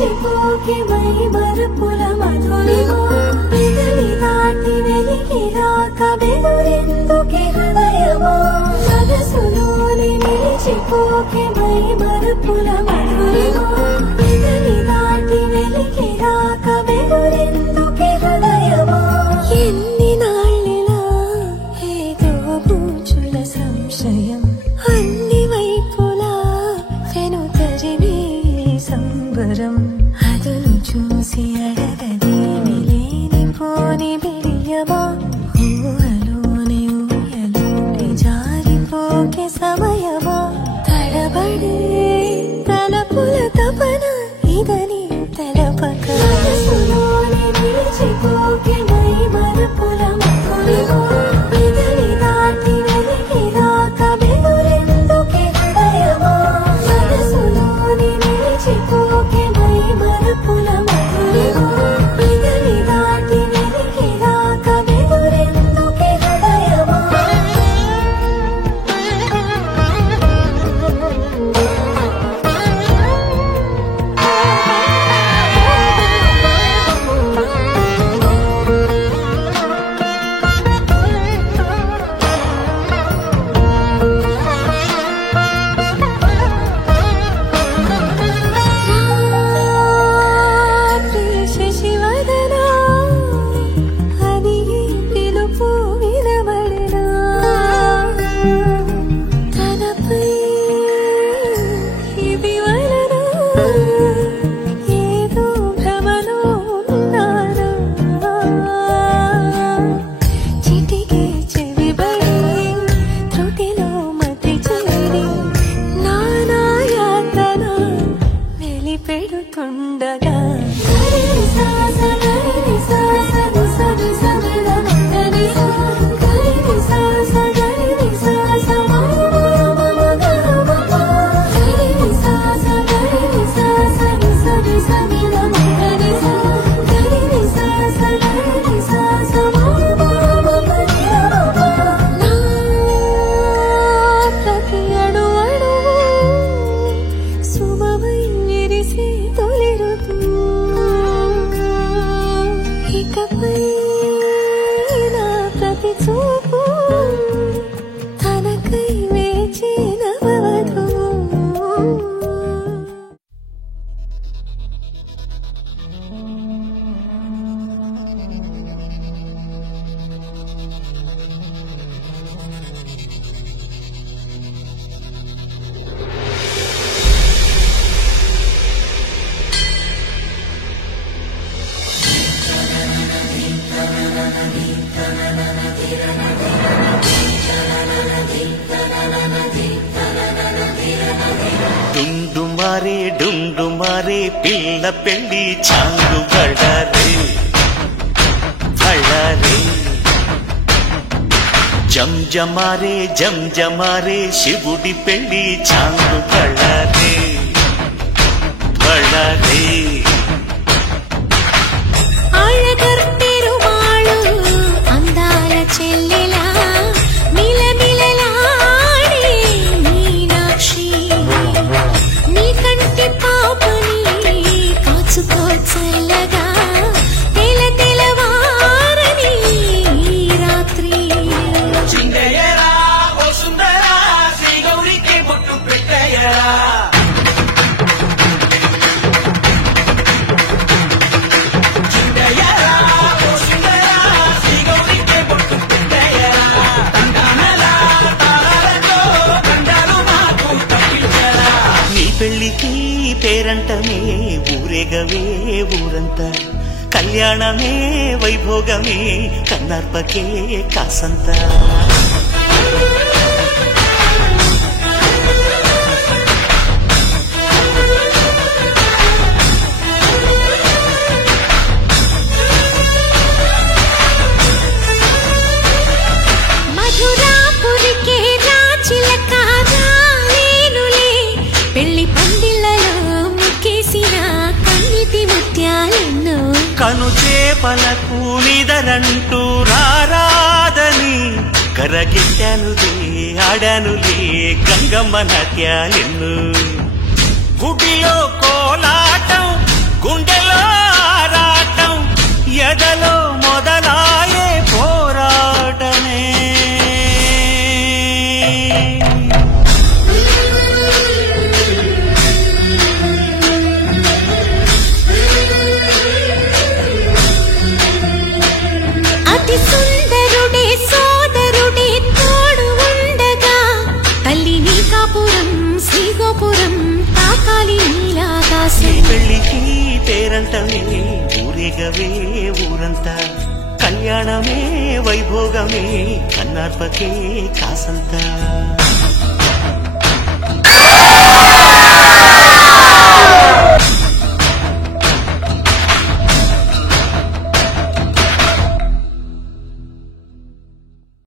నిలిచిపోకే my Marupula Madhurima పెదవి దాటి వెలికి రాక బెదురెందుకే హృదయమా మనసులోని నిలిచిపోకే మై మరుపుల మధురిమా పెదవి దాటి వెలికి రాక బెదురెందుకే హృదయమా ఎన్ని నాళ్ళిలా ఏదో బూచుల సంశయం అన్ని వైపులా వెను తరిమే సంబరం అదును చూసి అడగదేమి లేని పోని బిడియమా ఊహలోని ఊయలోని జారిపోకే సమయమా తడబడే తలపుల తపన ఇదని తలపక మనసులోని నిలిచిపోకే మై మరుపుల మధురిమా పెదవి దాటి వెలికి రాక బెదురెందుకే హృదయమా మనసులోని నిలిచిపోకే మై మరుపుల మధురిమా పెదవి దాటి వెలికి రాక బెదురెందుకే హృదయమా శశివదనా అది పిలుపు వినబడనా తనపై ఇది వలనా ఏదో భ్రమలో ఉన్నానా చిటికే చెవిబడి త్రుటిలో మతి చేరి నానా యాతన వెలిపెడుతుండగా ప్రతి అడుగు శుభమై విరిసే తొలి ఋతువు ఇకపై నా ప్రతి చూపు తనకై వేచి నవవధువు డుండుమారే పిల్ల పెళ్లి చాంగు బళ్ళారే బళ్ళారే జంజమారే శివుడి పెళ్లి చాంగు బళ్ళారే బళ్ళారే ఆళ్ళగర్పెరుమాళు అందాల చెల్లెలా మిలమిలలాడే మీనాక్షి నీ కంటి పాపని కాచుకో చల్లగా తెలవారని రాత్రి చిందయ్యరా ఓ సుందరా శ్రీ గౌరికి బొట్టు పెట్టయ్యరా పెళ్లికి పేరంటమే ఊరేగవే ఊరంతా కళ్యాణమే వైభోగమే కన్నార్పకే కాసంతా కను చేపలకు నిదరంటూ రారాదని కరగిట్టానులే ఆడానులే గంగమ్మ నాట్యాలెన్ను గుడిలో కోలాటం పేరంటమే ఊరేగవే ఊరంతా కళ్యాణమే వైభోగమే కన్నార్పకే కాసంతా